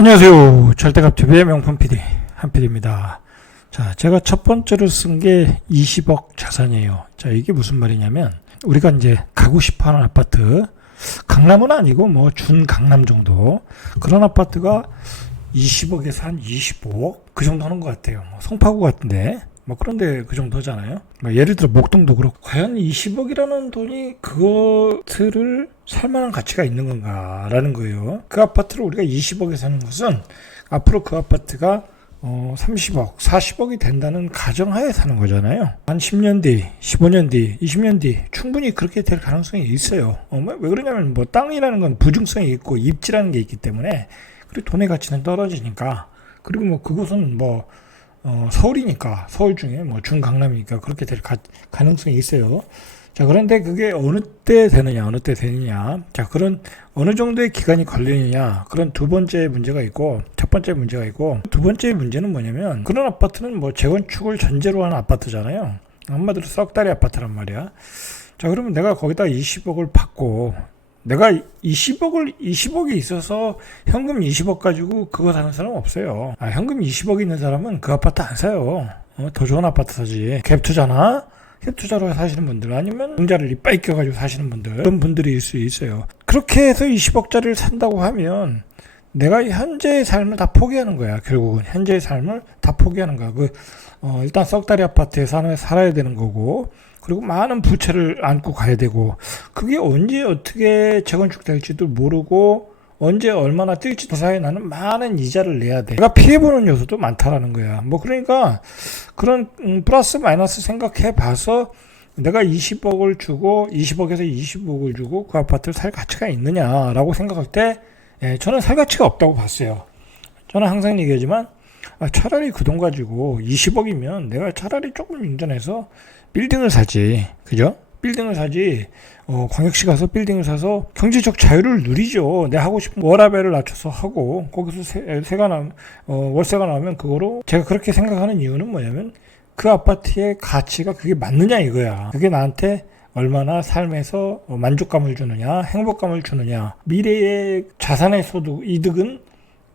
안녕하세요. 절대값TV의 명품 PD 한PD입니다. 자, 제가 첫 번째로 쓴 게 20억 자산이에요. 자, 이게 무슨 말이냐면 우리가 이제 가고 싶어하는 아파트, 강남은 아니고 뭐 준강남 정도 그런 아파트가 20억에서 한 25억 그 정도 하는 것 같아요. 송파구 같은데 뭐 그런데 그 정도잖아요. 뭐 예를 들어 목동도 그렇고, 과연 20억이라는 돈이 그것을 살만한 가치가 있는 건가라는 거예요. 그 아파트를 우리가 20억에 사는 것은 앞으로 그 아파트가 30억, 40억이 된다는 가정하에 사는 거잖아요. 한 10년 뒤, 15년 뒤, 20년 뒤 충분히 그렇게 될 가능성이 있어요. 왜 그러냐면 뭐 땅이라는 건 부중성이 있고 입지라는 게 있기 때문에, 그리고 돈의 가치는 떨어지니까, 그리고 뭐 그곳은 뭐 서울이니까, 서울 중에 뭐 중강남이니까 그렇게 될 가능성이 있어요. 자, 그런데 그게 어느 때 되느냐. 자, 그런 어느 정도의 기간이 걸리느냐. 그런 두 번째 문제가 있고, 첫 번째 문제가 있고, 두 번째 문제는 뭐냐면, 그런 아파트는 뭐 재건축을 전제로 하는 아파트잖아요. 한마디로 썩다리 아파트란 말이야. 자, 그러면 내가 거기다 20억을 받고, 내가 20억이 있어서 현금 20억 가지고 그거 사는 사람은 없어요. 현금 20억이 있는 사람은 그 아파트 안 사요. 더 좋은 아파트 사지. 갭 투자나, 갭 투자로 사시는 분들, 아니면 공자를 이빠이 껴가지고 사시는 분들, 그런 분들이 있을 수 있어요. 그렇게 해서 20억짜리를 산다고 하면 내가 현재의 삶을 다 포기하는 거야. 결국은 현재의 삶을 다 포기하는 거야. 일단 썩다리 아파트에 살아야 되는 거고, 그리고 많은 부채를 안고 가야 되고, 그게 언제 어떻게 재건축될지도 모르고 언제 얼마나 뛸지도 사이에 나는 많은 이자를 내야 돼. 내가 피해보는 요소도 많다라는 거야. 뭐 그러니까 그런 플러스 마이너스 생각해 봐서 내가 20억을 주고, 20억에서 25억을 주고 그 아파트를 살 가치가 있느냐라고 생각할 때, 저는 살 가치가 없다고 봤어요. 저는 항상 얘기하지만, 차라리 그 돈 가지고 20억이면 내가 차라리 조금 인전해서 빌딩을 사지. 그죠? 빌딩을 사지. 광역시 가서 빌딩을 사서 경제적 자유를 누리죠. 내가 하고 싶은 워라밸을 낮춰서 하고, 거기서 월세가 나오면 그거로, 제가 그렇게 생각하는 이유는 뭐냐면, 그 아파트의 가치가 그게 맞느냐 이거야. 그게 나한테 얼마나 삶에서 만족감을 주느냐, 행복감을 주느냐, 미래의 자산의 이득은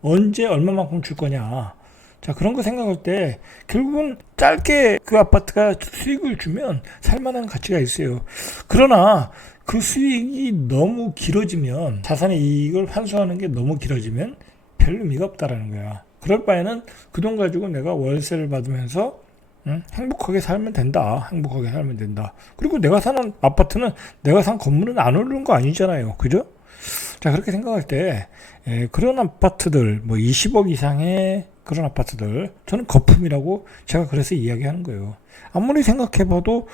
언제 얼마만큼 줄 거냐. 자, 그런 거 생각할 때 결국은 짧게 그 아파트가 수익을 주면 살만한 가치가 있어요. 그러나 그 수익이 너무 길어지면, 자산의 이익을 환수하는 게 너무 길어지면 별 의미가 없다라는 거야. 그럴 바에는 그 돈 가지고 내가 월세를 받으면서 행복하게 살면 된다. 그리고 내가 사는 아파트는, 내가 산 건물은 안 오르는 거 아니잖아요. 그죠? 자, 그렇게 생각할 때 그런 아파트들, 뭐 20억 이상의 그런 아파트들, 저는 거품이라고 제가 그래서 이야기하는 거예요. 아무리 생각해봐도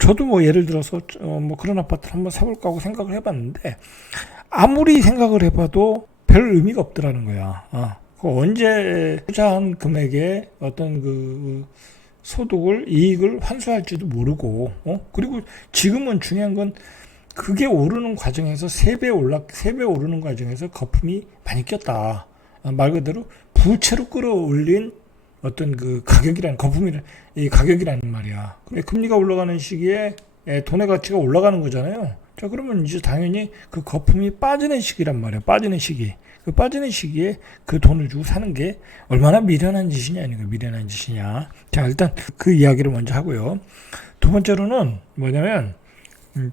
저도 뭐 예를 들어서 뭐 그런 아파트를 한번 사볼까 하고 생각을 해봤는데, 아무리 생각을 해봐도 별 의미가 없더라는 거야. 언제 투자한 금액에 어떤 그 이익을 환수할지도 모르고, 그리고 지금은 중요한 건, 그게 오르는 과정에서 3배 오르는 과정에서 거품이 많이 꼈다. 말 그대로 부채로 끌어올린 어떤 그 이 가격이라는 말이야. 근데 금리가 올라가는 시기에 돈의 가치가 올라가는 거잖아요. 자, 그러면 이제 당연히 그 거품이 빠지는 시기란 말이야. 빠지는 시기. 그 빠지는 시기에 그 돈을 주고 사는 게 얼마나 미련한 짓이냐. 자, 일단 그 이야기를 먼저 하고요. 두 번째로는 뭐냐면,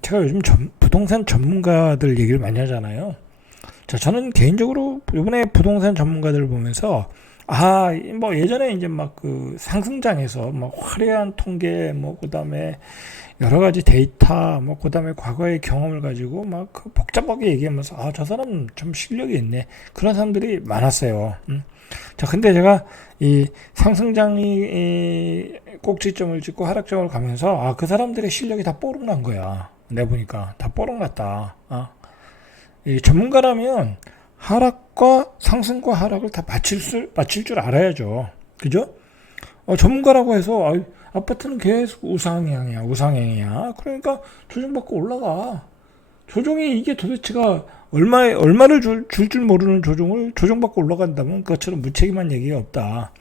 제가 요즘 부동산 전문가들 얘기를 많이 하잖아요. 자, 저는 개인적으로 이번에 부동산 전문가들을 보면서, 뭐 예전에 이제 막 그 상승장에서 막 화려한 통계, 뭐 그다음에 여러 가지 데이터, 뭐 그다음에 과거의 경험을 가지고 막 그 복잡하게 얘기하면서, 저 사람 좀 실력이 있네, 그런 사람들이 많았어요. 자, 근데 제가 이 상승장이 꼭지점을 찍고 하락장을 가면서, 그 사람들의 실력이 다 뽀록난 거야. 내가 보니까 다 뽀록났다. 이 전문가라면 상승과 하락을 다 맞힐 줄 알아야죠. 그죠? 전문가라고 해서 아파트는 계속 우상향이야. 그러니까 조정받고 올라가. 조정이 이게 도대체가 얼마를 줄 모르는 조정을 조정받고 올라간다면 그것처럼 무책임한 얘기가 없다.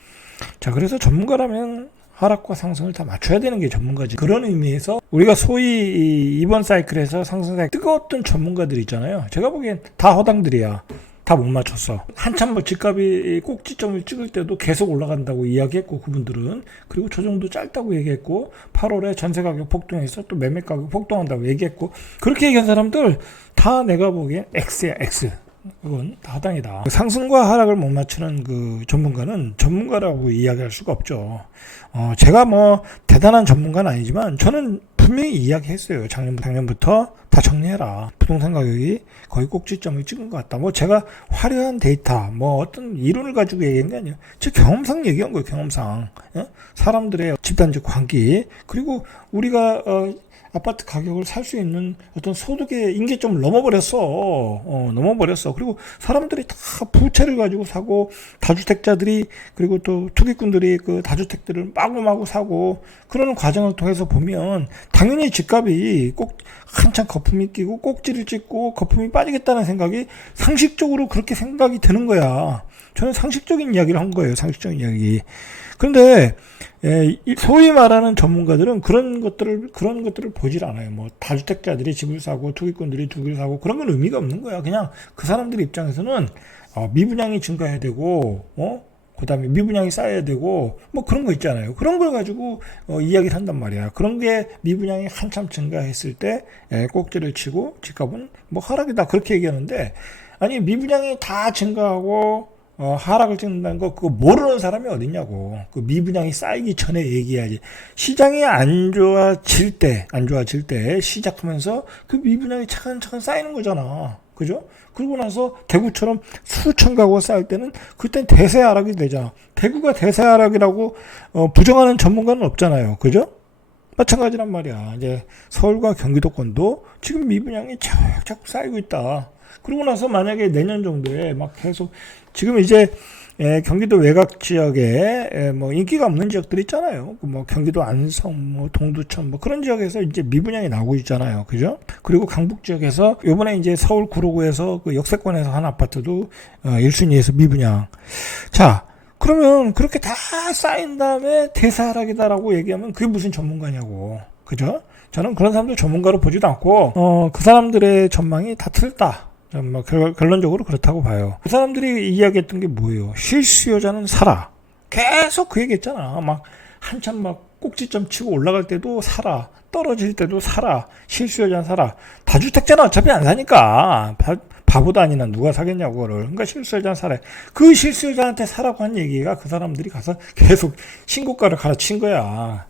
자, 그래서 전문가라면 하락과 상승을 다 맞춰야 되는 게 전문가지. 그런 의미에서 우리가 소위 이번 사이클에서 상승 사이클 뜨거웠던 전문가들 있잖아요. 제가 보기엔 다 허당들이야. 다 못 맞췄어. 한참 뭐 집값이 꼭지점을 찍을 때도 계속 올라간다고 이야기했고, 그분들은. 그리고 조정도 짧다고 얘기했고, 8월에 전세 가격 폭등해서 또 매매 가격 폭등한다고 얘기했고, 그렇게 얘기한 사람들 다 내가 보기엔 X야, X. 그건 다 하당이다. 상승과 하락을 못 맞추는 그 전문가는 전문가라고 이야기할 수가 없죠. 제가 뭐 대단한 전문가는 아니지만 저는 분명히 이야기했어요. 작년부터 다 정리해라. 부동산 가격이 거의 꼭지점을 찍은 것 같다. 뭐 제가 화려한 데이터, 뭐 어떤 이론을 가지고 얘기한 게 아니에요. 제 경험상 얘기한 거예요. 경험상. 사람들의 집단적 관계, 그리고 우리가 아파트 가격을 살 수 있는 어떤 소득의 임계점을 넘어버렸어. 그리고 사람들이 다 부채를 가지고 사고, 다주택자들이, 그리고 또 투기꾼들이 그 다주택들을 마구마구 사고, 그러는 과정을 통해서 보면, 당연히 집값이 꼭 한참 거품이 끼고, 꼭지를 찍고, 거품이 빠지겠다는 생각이 상식적으로 그렇게 생각이 드는 거야. 저는 상식적인 이야기를 한 거예요. 상식적인 이야기. 그런데 소위 말하는 전문가들은 그런 것들을 보질 않아요. 뭐 다주택자들이 집을 사고 투기꾼들이 주기를 사고 그런 건 의미가 없는 거야. 그냥 그 사람들 입장에서는 미분양이 증가해야 되고, 그다음에 미분양이 쌓여야 되고, 뭐 그런 거 있잖아요. 그런 걸 가지고 이야기를 한단 말이야. 그런 게 미분양이 한참 증가했을 때 꼭지를 치고 집값은 뭐 하락이다 그렇게 얘기하는데, 아니 미분양이 다 증가하고 하락을 찍는다는 거 그거 모르는 사람이 어딨냐고. 그 미분양이 쌓이기 전에 얘기해야지. 시장이 안 좋아질 때 시작하면서 그 미분양이 차근차근 쌓이는 거잖아. 그죠? 그러고 나서 대구처럼 수천 가구가 쌓일 때는 그땐 대세 하락이 되잖아. 대구가 대세 하락이라고 부정하는 전문가는 없잖아요. 그죠? 마찬가지란 말이야. 이제 서울과 경기도권도 지금 미분양이 자꾸 쌓이고 있다. 그러고 나서 만약에 내년 정도에 막 계속 지금 이제 경기도 외곽 지역에 뭐 인기가 없는 지역들 있잖아요. 뭐 경기도 안성, 뭐 동두천 뭐 그런 지역에서 이제 미분양이 나오고 있잖아요. 그죠? 그리고 강북 지역에서 요번에 이제 서울 구로구에서 그 역세권에서 한 아파트도 1순위에서 미분양. 자, 그러면 그렇게 다 쌓인 다음에 대사하락이다라고 얘기하면 그게 무슨 전문가냐고. 그죠? 저는 그런 사람들 전문가로 보지도 않고 그 사람들의 전망이 다 틀렸다. 뭐 결론적으로 그렇다고 봐요. 그 사람들이 이야기했던 게 뭐예요? 실수요자는 사라. 계속 그 얘기했잖아. 막 한참 막 꼭지점 치고 올라갈 때도 사라. 떨어질 때도 사라. 실수요자는 사라. 다주택자는 어차피 안 사니까. 바보도 아니나 누가 사겠냐고 그거를. 그러니까 실수요자는 사라. 그 실수요자한테 사라고 한 얘기가 그 사람들이 가서 계속 신고가를 갈아친 거야.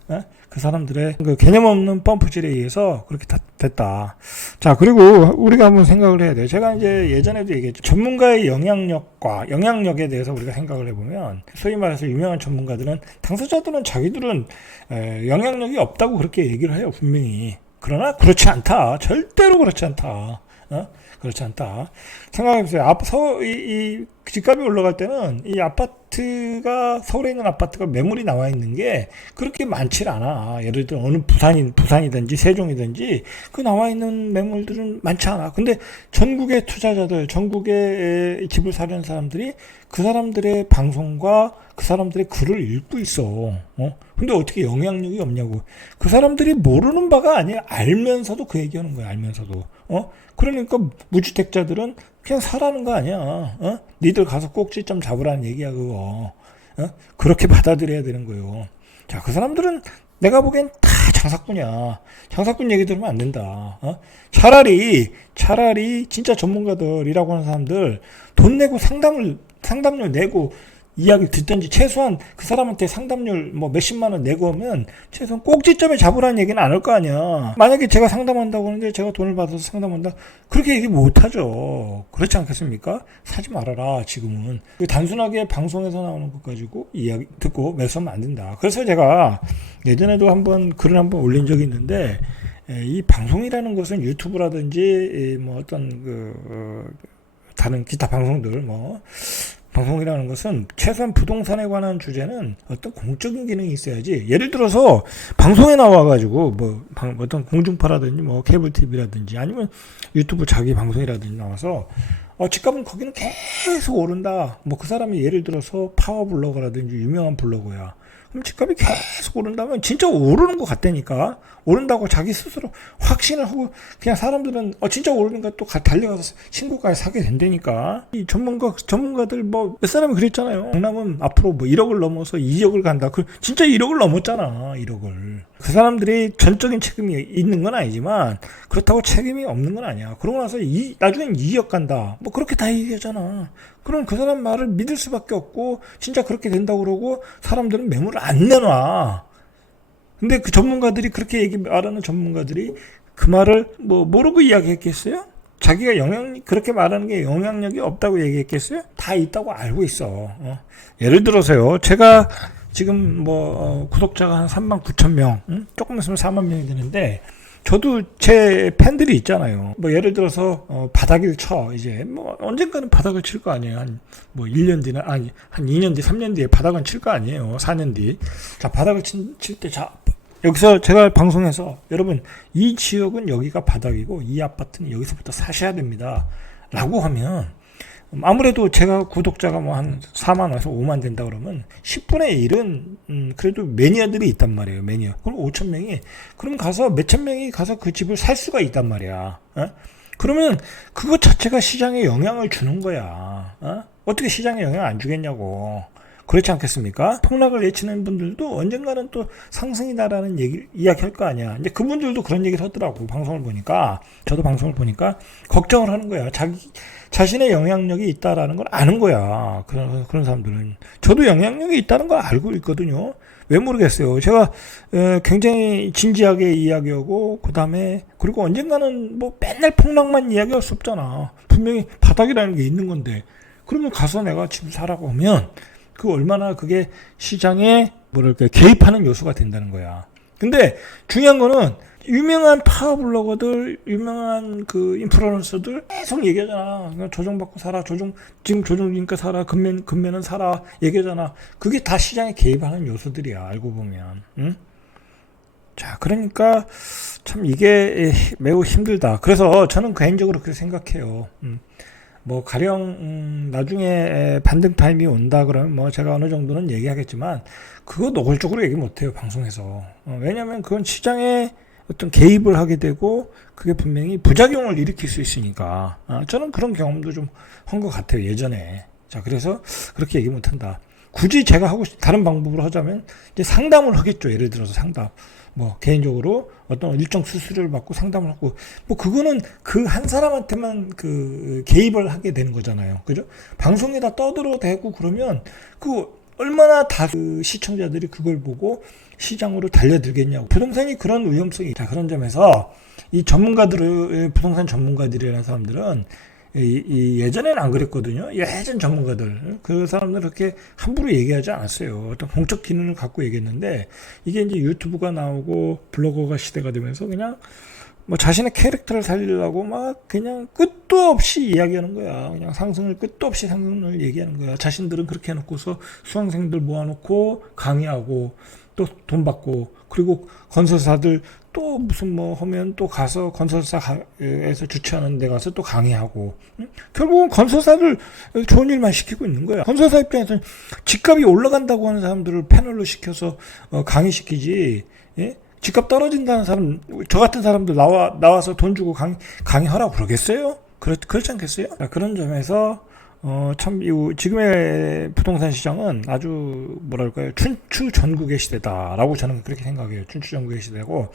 그 사람들의 그 개념 없는 펌프질에 의해서 그렇게 됐다. 자, 그리고 우리가 한번 생각을 해야 돼요. 제가 이제 예전에도 얘기했죠. 전문가의 영향력에 대해서 우리가 생각을 해보면, 소위 말해서 유명한 전문가들은, 당사자들은 자기들은 영향력이 없다고 그렇게 얘기를 해요, 분명히. 그러나 그렇지 않다. 절대로 그렇지 않다. 그렇지 않다. 생각해보세요. 이 집값이 올라갈 때는 이 아파트가, 서울에 있는 아파트가 매물이 나와 있는 게 그렇게 많지 않아. 예를 들어 어느 부산이든지 세종이든지 그 나와 있는 매물들은 많지 않아. 근데 전국의 투자자들, 전국의 집을 사려는 사람들이 그 사람들의 방송과 그 사람들의 글을 읽고 있어. 근데 어떻게 영향력이 없냐고. 그 사람들이 모르는 바가 아니야. 알면서도 그 얘기하는 거야. 알면서도. 그러니까 무주택자들은 그냥 사라는 거 아니야. 니들 가서 꼭지점 잡으라는 얘기야, 그거. 그렇게 받아들여야 되는 거예요. 자, 그 사람들은 내가 보기엔 다 장사꾼이야. 장사꾼 얘기 들으면 안 된다. 차라리 진짜 전문가들이라고 하는 사람들 돈 내고 상담료 내고 이야기를 듣든지, 최소한 그 사람한테 상담료 뭐 몇십만 원 내고 오면 최소한 꼭지점에 잡으라는 얘기는 안 할 거 아니야. 만약에 제가 상담한다고 하는데 제가 돈을 받아서 상담한다, 그렇게 얘기 못 하죠. 그렇지 않겠습니까? 사지 말아라. 지금은 단순하게 방송에서 나오는 것 가지고 이야기 듣고 매수하면 안 된다. 그래서 제가 예전에도 한번 글을 한번 올린 적이 있는데, 이 방송이라는 것은 유튜브라든지 뭐 어떤 다른 기타 방송들 방송이라는 것은 최소한 부동산에 관한 주제는 어떤 공적인 기능이 있어야지. 예를 들어서 방송에 나와가지고 어떤 공중파라든지 케이블 TV라든지 아니면 유튜브 자기 방송이라든지 나와서 집값은 거기는 계속 오른다. 뭐 그 사람이 예를 들어서 파워블로거라든지 유명한 블로거야. 그럼 집값이 계속 오른다면 진짜 오르는 것 같다니까. 오른다고 자기 스스로 확신을 하고 그냥 사람들은 진짜 오르니까 또 달려가서 신고가에 사게 된다니까. 이 전문가들 뭐 몇 사람이 그랬잖아요. 강남은 앞으로 뭐 1억을 넘어서 2억을 간다. 진짜 1억을 넘었잖아. 1억을. 그 사람들이 전적인 책임이 있는 건 아니지만 그렇다고 책임이 없는 건 아니야. 그러고 나서 나중엔 2억 간다. 뭐 그렇게 다 얘기하잖아. 그럼 그 사람 말을 믿을 수밖에 없고 진짜 그렇게 된다고 그러고 사람들은 매물을 안 내놔. 근데 그 전문가들이 그렇게 말하는 전문가들이 그 말을 뭐 모르고 이야기했겠어요? 자기가 그렇게 말하는 게 영향력이 없다고 얘기했겠어요? 다 있다고 알고 있어. 예를 들어서요. 제가 지금 구독자가 한 39,000명, 조금 있으면 4만 명이 되는데 저도 제 팬들이 있잖아요. 뭐 예를 들어서 바닥을 쳐 이제 뭐 언젠가는 바닥을 칠 거 아니에요. 한 1년 뒤나 한 2년 뒤, 3년 뒤에 바닥은 칠 거 아니에요. 4년 뒤. 자, 바닥을 칠 때 여기서 제가 방송에서 여러분 이 지역은 여기가 바닥이고 이 아파트는 여기서부터 사셔야 됩니다. 라고 하면 아무래도 제가 구독자가 뭐 한 4만에서 5만 된다 그러면 10분의 1은 그래도 매니아들이 있단 말이에요. 매니아. 그럼 5,000명이 그럼 몇천 명이 가서 그 집을 살 수가 있단 말이야. 그러면 그것 자체가 시장에 영향을 주는 거야. 어떻게 시장에 영향 안 주겠냐고. 그렇지 않겠습니까? 폭락을 예치는 분들도 언젠가는 또 상승이다라는 이야기 할 거 아니야. 이제 그분들도 그런 얘기를 하더라고. 방송을 보니까. 저도 방송을 보니까 걱정을 하는 거야. 자신의 영향력이 있다라는 걸 아는 거야. 그런 사람들은. 저도 영향력이 있다는 걸 알고 있거든요. 왜 모르겠어요. 제가 굉장히 진지하게 이야기하고 그리고 언젠가는 뭐 맨날 폭락만 이야기할 수 없잖아. 분명히 바닥이라는 게 있는 건데. 그러면 가서 내가 집을 사라고 하면 얼마나 그게 시장에 개입하는 요소가 된다는 거야. 근데 중요한 거는 유명한 파워블로거들, 유명한 그 인플루언서들 계속 얘기하잖아. 조정받고 사라, 지금 조정이니까 사라, 금매는 사라 얘기하잖아. 그게 다 시장에 개입하는 요소들이야. 알고 보면. 응? 자, 그러니까 참 이게 매우 힘들다. 그래서 저는 개인적으로 그렇게 생각해요. 가령 나중에 반등 타임이 온다 그러면 제가 어느 정도는 얘기하겠지만 그거 노골적으로 얘기 못해요 방송에서. 왜냐하면 그건 시장에 어떤 개입을 하게 되고 그게 분명히 부작용을 일으킬 수 있으니까. 저는 그런 경험도 좀 한 것 같아요 예전에. 자, 그래서 그렇게 얘기 못한다. 굳이 제가 다른 방법으로 하자면 이제 상담을 하겠죠. 예를 들어서 상담. 개인적으로 어떤 일정 수수료를 받고 상담을 하고, 그거는 그 한 사람한테만 개입을 하게 되는 거잖아요. 그죠? 방송에다 떠들어대고 그러면 얼마나 시청자들이 그걸 보고 시장으로 달려들겠냐고. 부동산이 그런 위험성이 있다. 그런 점에서 부동산 전문가들이라는 사람들은 예전에는 안 그랬거든요. 예전 전문가들. 그 사람들은 그렇게 함부로 얘기하지 않았어요. 어떤 공적 기능을 갖고 얘기했는데, 이게 이제 유튜브가 나오고 블로거가 시대가 되면서 그냥 자신의 캐릭터를 살리려고 그냥 끝도 없이 이야기하는 거야. 그냥 끝도 없이 상승을 얘기하는 거야. 자신들은 그렇게 해놓고서 수강생들 모아놓고 강의하고 또 돈 받고, 그리고 건설사들 또 무슨 하면 또 가서 건설사에서 주최하는 데 가서 또 강의하고. 결국은 건설사를 좋은 일만 시키고 있는 거야. 건설사 입장에서는 집값이 올라간다고 하는 사람들을 패널로 시켜서 강의시키지. 예? 집값 떨어진다는 사람, 저 같은 사람들 나와서 돈 주고 강의하라고 그러겠어요? 그렇지 않겠어요? 그런 점에서 참 지금의 부동산 시장은 아주 춘추 전국의 시대다라고 저는 그렇게 생각해요. 춘추 전국의 시대고.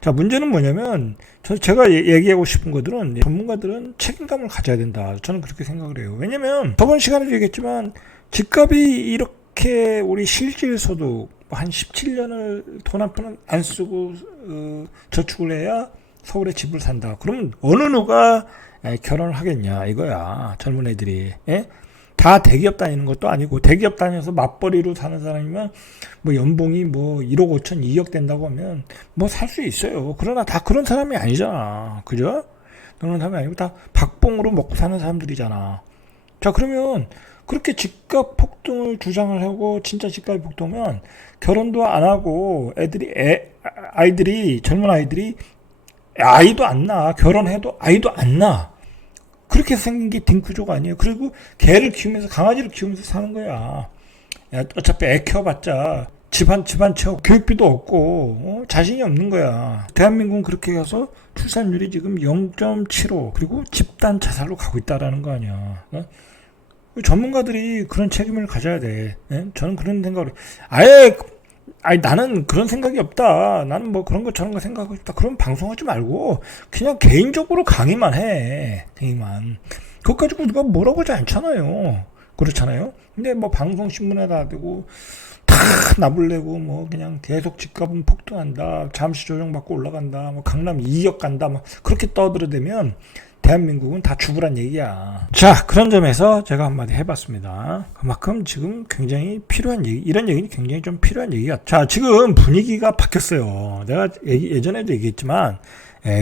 자, 문제는 뭐냐면 제가 얘기하고 싶은 것들은 전문가들은 책임감을 가져야 된다. 저는 그렇게 생각을 해요. 왜냐면 저번 시간에도 얘기했지만 집값이 이렇게 우리 실질소득 한 17년을 돈 한 푼 안 쓰고 저축을 해야 서울에 집을 산다. 그러면 어느 누가 결혼을 하겠냐 이거야. 젊은 애들이. 예? 다 대기업 다니는 것도 아니고, 대기업 다녀서 맞벌이로 사는 사람이면 연봉이 1억 5천 2억 된다고 하면 살 수 있어요. 그러나 다 그런 사람이 아니잖아. 그죠? 그런 사람이 아니고 다 박봉으로 먹고 사는 사람들이잖아. 자, 그러면 그렇게 집값 폭등을 주장을 하고 진짜 집값이 폭등하면 결혼도 안 하고 젊은 아이들이 아이도 안 낳아. 결혼해도 아이도 안 낳아. 그렇게 생긴 게 딩크족 아니에요. 그리고 개를 키우면서 강아지를 키우면서 사는 거야. 야, 어차피 애 키워봤자 집안 채워 교육비도 없고 자신이 없는 거야. 대한민국은 그렇게 해서 출산율이 지금 0.75 그리고 집단 자살로 가고 있다라는 거 아니야. 전문가들이 그런 책임을 가져야 돼. 저는 그런 생각을 아니 나는 그런 생각이 없다. 나는 뭐 그런 거 저런 거 생각하고 싶다. 그럼 방송하지 말고 그냥 개인적으로 강의만 해. 강의만. 그것 가지고 누가 뭐라고 하지 않잖아요. 그렇잖아요. 근데 뭐 방송 신문에다 대고 다 나불내고 뭐 그냥 계속 집값은 폭등한다. 잠시 조정받고 올라간다. 뭐 강남 2억 간다. 뭐 그렇게 떠들어대면 대한민국은 다 죽으란 얘기야. 자, 그런 점에서 제가 한마디 해봤습니다. 그만큼 지금 굉장히 필요한 얘기, 이런 얘기는 굉장히 좀 필요한 얘기야. 자, 지금 분위기가 바뀌었어요. 내가 예전에도 얘기했지만,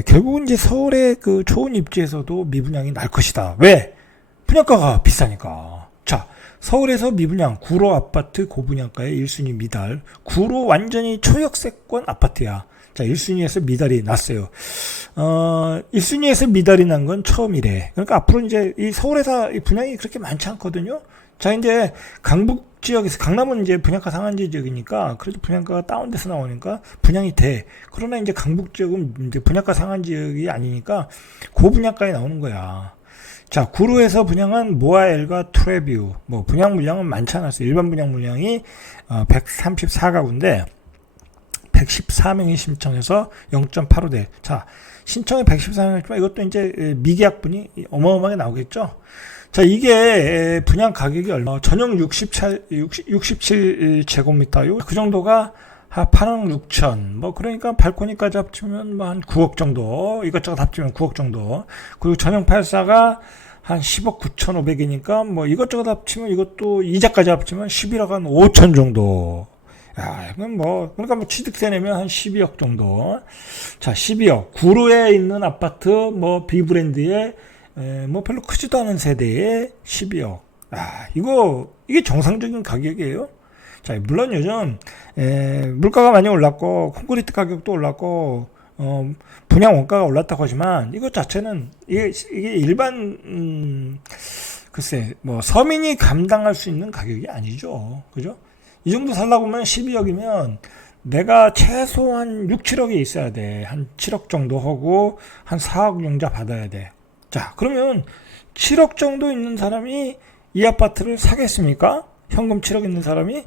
결국은 이제 서울의 그 좋은 입지에서도 미분양이 날 것이다. 왜? 분양가가 비싸니까. 자, 서울에서 미분양, 구로 아파트 고분양가의 1순위 미달. 구로 완전히 초역세권 아파트야. 자, 1순위에서 미달이 났어요. 1순위에서 미달이 난 건 처음이래. 그러니까 앞으로 이제 이 서울에서 이 분양이 그렇게 많지 않거든요. 자, 이제 강북 지역에서, 강남은 이제 분양가 상한제 지역이니까 그래도 분양가가 다운돼서 나오니까 분양이 돼. 그러나 이제 강북 지역은 이제 분양가 상한 지역이 아니니까 고분양가에 나오는 거야. 자, 구로에서 분양한 모아엘과 트레뷰. 뭐 분양 물량은 많지 않았어요. 일반 분양 물량이 134가구인데 114명이 신청해서 0.85대. 자, 신청이 114명이지만 이것도 이제 미계약분이 어마어마하게 나오겠죠. 자, 이게 분양 가격이 얼마? 전용 67제곱미터. 그 정도가 한 8억 6천. 뭐 그러니까 발코니까지 합치면 뭐 한 9억 정도. 이것저것 합치면 9억 정도. 그리고 전용 84가 한 10억 9,500이니까 뭐 이것저것 합치면 이것도 이자까지 합치면 11억 한 5천 정도. 야, 이건 뭐, 그러니까 뭐 취득세 내면 한 12억 정도. 자, 12억. 구로에 있는 아파트, 뭐, 비브랜드에, 뭐, 별로 크지도 않은 세대에 12억. 아, 이게 정상적인 가격이에요. 자, 물론 요즘, 물가가 많이 올랐고, 콘크리트 가격도 올랐고, 분양 원가가 올랐다고 하지만, 이것 자체는, 이게 일반, 글쎄, 뭐, 서민이 감당할 수 있는 가격이 아니죠. 그죠? 이 정도 살라고 하면 12억이면 내가 최소한 6, 7억이 있어야 돼. 한 7억 정도 하고 한 4억 융자 받아야 돼. 자, 그러면 7억 정도 있는 사람이 이 아파트를 사겠습니까? 현금 7억 있는 사람이?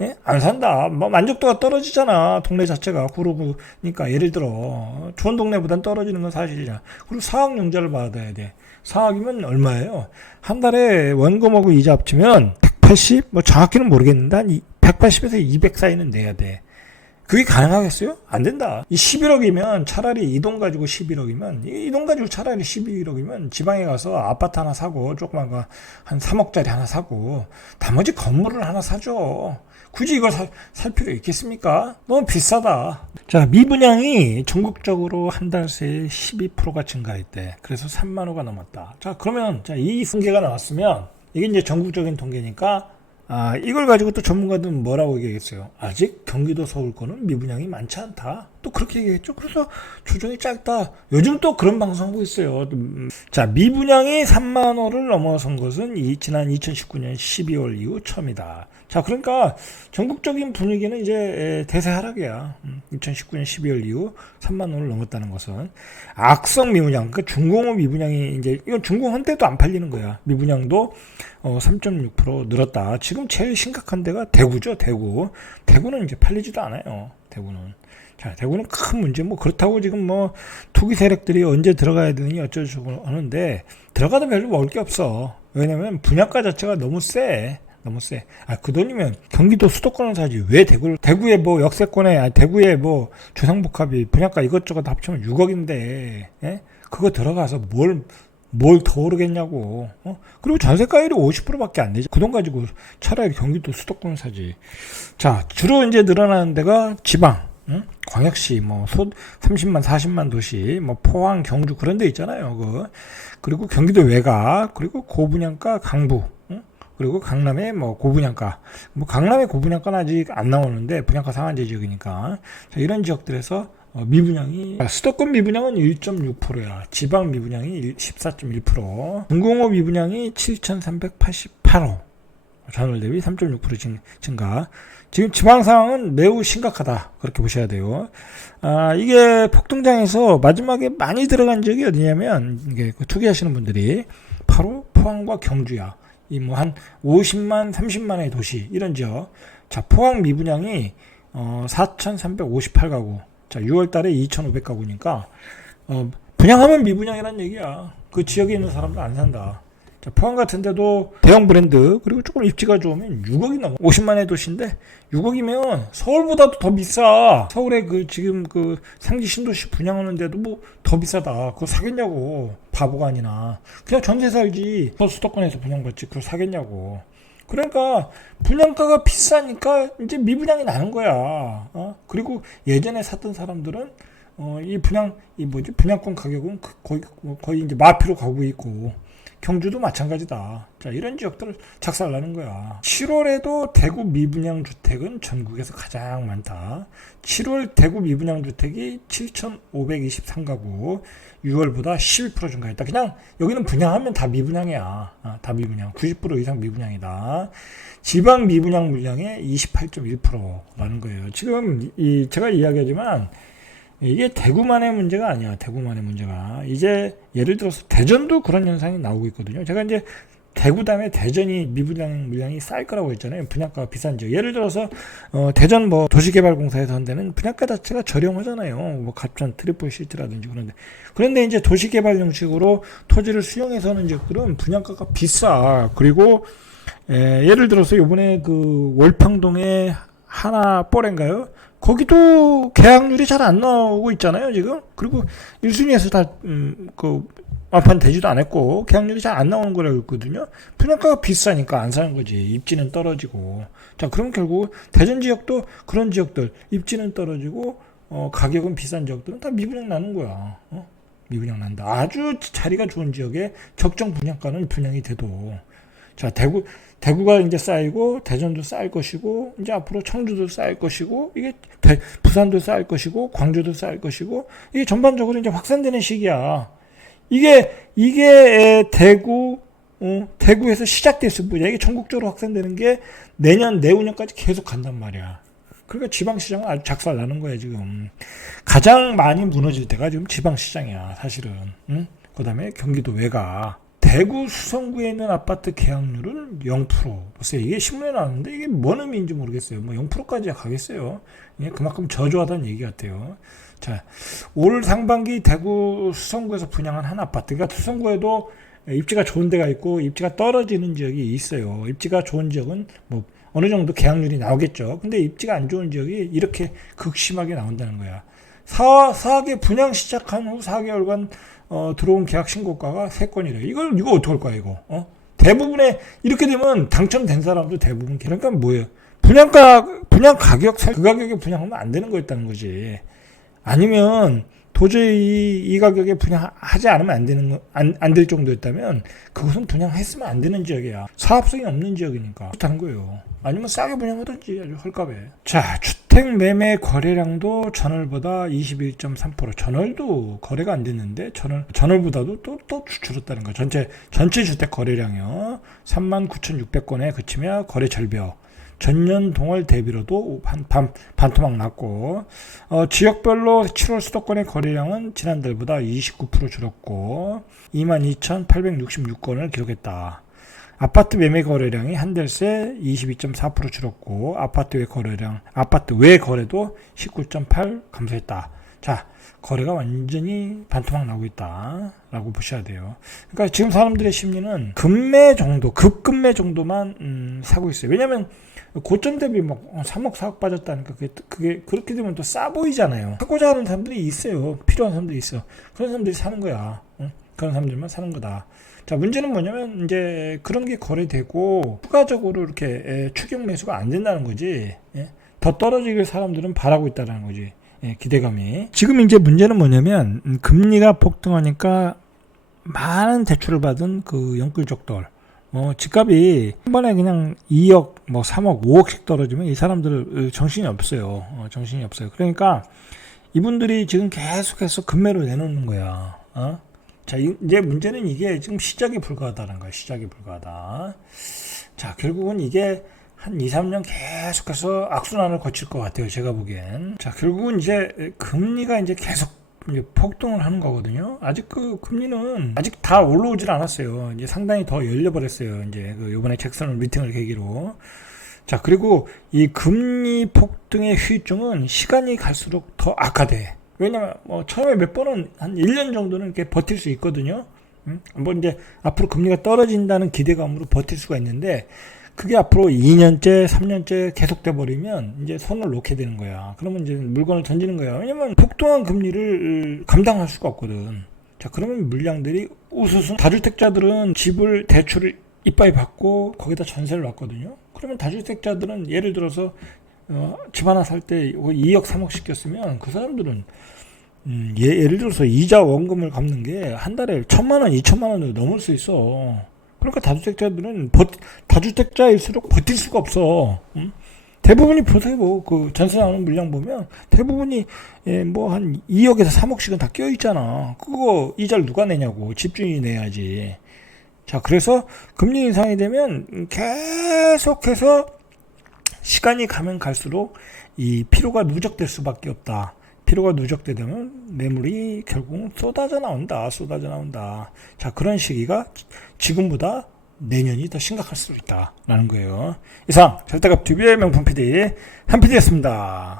예? 안 산다. 뭐 만족도가 떨어지잖아. 동네 자체가 구로구니까 예를 들어 좋은 동네보단 떨어지는 건 사실이잖아. 그리고 4억 융자를 받아야 돼. 4억이면 얼마예요? 한 달에 원금하고 이자 합치면 180? 뭐 정확히는 모르겠는데 한 180에서 200 사이는 내야 돼. 그게 가능하겠어요? 안 된다. 이 11억이면 차라리 이 돈 가지고 11억이면 이 돈 가지고 차라리 11억이면 지방에 가서 아파트 하나 사고 조그만 거 한 3억짜리 하나 사고 나머지 건물을 하나 사죠. 굳이 이걸 살 필요 있겠습니까? 너무 비싸다. 자, 미분양이 전국적으로 한 달 새에 12%가 증가했대. 그래서 3만 호가 넘었다. 자, 그러면 이 통계가 나왔으면 이게 이제 전국적인 통계니까 이걸 가지고 또 전문가들은 뭐라고 얘기했어요? 아직 경기도 서울권은 미분양이 많지 않다. 또 그렇게 얘기했죠. 그래서 조정이 짧다. 요즘 또 그런 방송하고 있어요. 자, 미분양이 3만 호를 넘어선 것은 지난 2019년 12월 이후 처음이다. 자, 그러니까 전국적인 분위기는 이제 대세 하락이야. 2019년 12월 이후 3만 호를 넘었다는 것은 악성 미분양, 그러니까 중공업 미분양이 이제 이건 중공업 때도 안 팔리는 거야. 미분양도 3.6% 늘었다. 지금 제일 심각한 데가 대구죠. 대구는 이제 팔리지도 않아요. 대구는. 자, 대구는 큰 문제, 뭐, 그렇다고 지금 뭐, 투기 세력들이 언제 들어가야 되느니 어쩌고저쩌고 하는데, 들어가도 별로 먹을 게 없어. 왜냐면 분양가 자체가 너무 세. 그 돈이면 경기도 수도권을 사지. 왜 대구에 뭐 역세권에, 대구에 뭐 주상복합이 분양가 이것저것 합치면 6억인데, 예? 그거 들어가서 뭘 더 오르겠냐고. 그리고 전세가율이 50%밖에 안 되지. 그 돈 가지고 차라리 경기도 수도권을 사지. 자, 주로 이제 늘어나는 데가 지방. 광역시, 뭐, 30만, 40만 도시, 뭐, 포항, 경주, 그런 데 있잖아요. 그리고 경기도 외곽, 그리고 고분양가 강북, 그리고 강남의 뭐, 고분양가. 뭐, 강남의 고분양가는 아직 안 나오는데, 분양가 상한제 지역이니까. 자, 이런 지역들에서 미분양이 수도권 미분양은 1.6%야. 지방 미분양이 14.1%. 중공업 미분양이 7,388호. 전월 대비 3.6% 증가. 지금 지방 상황은 매우 심각하다. 그렇게 보셔야 돼요. 이게 폭등장에서 마지막에 많이 들어간 지역이 어디냐면 이게 투기하시는 분들이 바로 포항과 경주야. 이 뭐 한 50만, 30만의 도시 이런 지역. 자, 포항 미분양이 4,358가구. 자, 6월 달에 2,500가구니까 분양하면 미분양이란 얘기야. 그 지역에 있는 사람도 안 산다. 자, 포항 같은 데도 대형 브랜드 그리고 조금 입지가 좋으면 6억이 넘어. 50만의 도시인데 6억이면 서울보다도 더 비싸. 서울에 지금 상지 신도시 분양하는데도 뭐 더 비싸다. 그거 사겠냐고. 바보가 아니나. 그냥 전세 살지. 수도권에서 분양받지. 그걸 사겠냐고. 그러니까 분양가가 비싸니까 이제 미분양이 나는 거야. 그리고 예전에 샀던 사람들은 분양권 가격은 거의 이제 마피로 가고 있고. 경주도 마찬가지다. 자, 이런 지역들을 작살나는 거야. 7월에도 대구 미분양 주택은 전국에서 가장 많다. 7월 대구 미분양 주택이 7,523가구, 6월보다 11% 증가했다. 그냥 여기는 분양하면 다 미분양이야. 다 미분양. 90% 이상 미분양이다. 지방 미분양 물량의 28.1%라는 거예요. 지금 제가 이야기하지만 이게 대구만의 문제가 아니야. 대구만의 문제가. 이제 예를 들어서 대전도 그런 현상이 나오고 있거든요. 제가 이제 대구 다음에 대전이 미분양 물량이 쌓일 거라고 했잖아요. 분양가가 비싼 지역. 예를 들어서 대전 도시개발공사에서 한 데는 분양가 자체가 저렴하잖아요. 갑천 트리플 시티라든지 그런데 이제 도시개발 형식으로 토지를 수용해서 하는 지역들은 분양가가 비싸. 그리고 예를 들어서 요번에 월평동에 하나뽀레인가요? 거기도 계약률이 잘 안 나오고 있잖아요, 지금. 그리고 1순위에서 다, 완판 되지도 않았고, 계약률이 잘 안 나오는 거라고 했거든요. 분양가가 비싸니까 안 사는 거지. 입지는 떨어지고. 자, 그럼 결국 대전 지역도 그런 지역들, 입지는 떨어지고, 가격은 비싼 지역들은 다 미분양 나는 거야. 미분양 난다. 아주 자리가 좋은 지역에 적정 분양가는 분양이 돼도. 자, 대구가 이제 쌓이고, 대전도 쌓일 것이고, 이제 앞으로 청주도 쌓일 것이고, 이게 부산도 쌓일 것이고, 광주도 쌓일 것이고, 이게 전반적으로 이제 확산되는 시기야. 이게 대구에서 시작됐을 뿐이야. 이게 전국적으로 확산되는 게 내년, 내후년까지 계속 간단 말이야. 그러니까 지방시장은 아주 작살나는 거야, 지금. 가장 많이 무너질 때가 지금 지방시장이야, 사실은. 응? 그 다음에 경기도 외가. 대구 수성구에 있는 아파트 계약률은 0%. 글쎄, 이게 신문에 나왔는데 이게 뭔 의미인지 모르겠어요. 0%까지 가겠어요. 그만큼 저조하다는 얘기 같아요. 자, 올 상반기 대구 수성구에서 분양한 한 아파트. 그러니까 수성구에도 입지가 좋은 데가 있고 입지가 떨어지는 지역이 있어요. 입지가 좋은 지역은 어느 정도 계약률이 나오겠죠. 근데 입지가 안 좋은 지역이 이렇게 극심하게 나온다는 거야. 사학에 분양 시작한 후 4개월간 들어온 계약 신고가가 3건이래. 이거 어떡할 거야, 이거? 대부분의, 이렇게 되면 당첨된 사람도 대부분, 그러니까 뭐예요? 분양 가격, 그 가격에 분양하면 안 되는 거였다는 거지. 아니면, 도저히 이 가격에 분양하지 않으면 안 될 정도였다면, 그것은 분양했으면 안 되는 지역이야. 사업성이 없는 지역이니까. 그렇다는 거예요. 아니면 싸게 분양하든지 아주 헐값에. 자, 주택 매매 거래량도 전월보다 21.3%. 전월도 거래가 안 됐는데 전월보다도 또 줄었다는 거. 전체 주택 거래량이요. 39,600건에 그치며 거래 절벽. 전년 동월 대비로도 반토막 났고, 지역별로 7월 수도권의 거래량은 지난달보다 29% 줄었고 22,866건을 기록했다. 아파트 매매 거래량이 한 달 새 22.4% 줄었고 아파트 외 거래도 19.8% 감소했다. 자, 거래가 완전히 반토막 나고 있다라고 보셔야 돼요. 그러니까 지금 사람들의 심리는 급급매 정도만 사고 있어요. 왜냐면 고점 대비 3억 4억 빠졌다니까 그게 그렇게 되면 또 싸 보이잖아요. 사고자 하는 사람들이 있어요. 필요한 사람들이 있어. 그런 사람들이 사는 거야. 그런 사람들만 사는 거다. 자, 문제는 뭐냐면 이제 그런 게 거래되고 추가적으로 이렇게 추격 매수가 안 된다는 거지. 더 떨어지길 사람들은 바라고 있다는 거지. 기대감이. 지금 이제 문제는 뭐냐면 금리가 폭등하니까 많은 대출을 받은 영끌족들, 집값이 한 번에 그냥 2억, 3억, 5억씩 떨어지면 이 사람들 정신이 없어요. 그러니까 이분들이 지금 계속해서 급매로 내놓는 거야. 자, 이제 문제는 이게 지금 시작이 불가하다는 거야. 시작이 불가하다. 자, 결국은 이게 한 2, 3년 계속해서 악순환을 거칠 것 같아요. 제가 보기엔. 자, 결국은 이제 금리가 이제 계속 이제 폭등을 하는 거거든요. 아직 그 금리는 아직 다 올라오질 않았어요. 이제 상당히 더 열려버렸어요. 이제 그 요번에 잭슨 미팅을 계기로. 자, 그리고 이 금리 폭등의 후유증은 시간이 갈수록 더 악화돼. 왜냐면 뭐 처음에 몇 번은 한 1년 정도는 이렇게 버틸 수 있거든요. 뭐 이제 앞으로 금리가 떨어진다는 기대감으로 버틸 수가 있는데 그게 앞으로 2년째, 3년째 계속돼 버리면 이제 손을 놓게 되는 거야. 그러면 이제 물건을 던지는 거야. 왜냐면 폭등한 금리를 감당할 수가 없거든. 자, 그러면 물량들이 우수순 다주택자들은 집을 대출을 이빠이 받고 거기다 전세를 놨거든요. 그러면 다주택자들은 예를 들어서 집 하나 살 때 2억 3억씩 꼈으면 그 사람들은 예를 들어서 이자 원금을 갚는 게 한 달에 1,000만 원, 2,000만 원도 넘을 수 있어. 그러니까 다주택자들은 다주택자일수록 버틸 수가 없어. 대부분이 보세요. 그 전세 나오는 물량 보면 대부분이 뭐 한 2억에서 3억씩은 다 껴 있잖아. 그거 이자를 누가 내냐고. 집주인이 내야지. 자, 그래서 금리 인상이 되면 계속해서 시간이 가면 갈수록 이 피로가 누적될 수밖에 없다. 피로가 누적되면 매물이 결국은 쏟아져 나온다. 자, 그런 시기가 지금보다 내년이 더 심각할 수 있다라는 거예요. 이상 절대값 TV의 명품 PD 한 PD였습니다.